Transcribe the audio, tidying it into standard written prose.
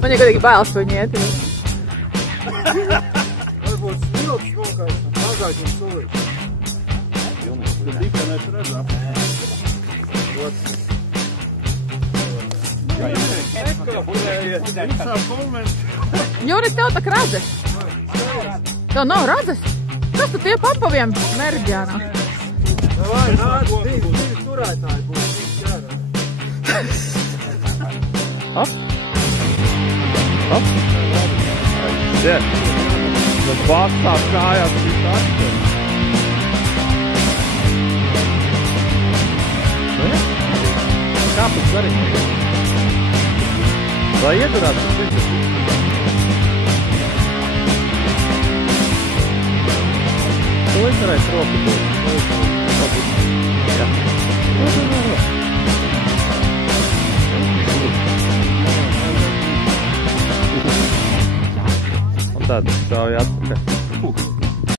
Man jau godīgi bailes par viņu iet. Varbūt smilts nokais un mazāk un sulīt. Tad dikanais redzam. Juris, tev tak radzes? Tev nav radzes? Kas tu tie papaviem merģēnā? Vai, nāc, divi turētāji būs. Up. Up. There. The box top kājās visu atšķir. Kāpēc svarīgi? Lai iedurāt, tas viss. Tu izdarēs roku būt. Jā. Un tad stāvi atpakaļ.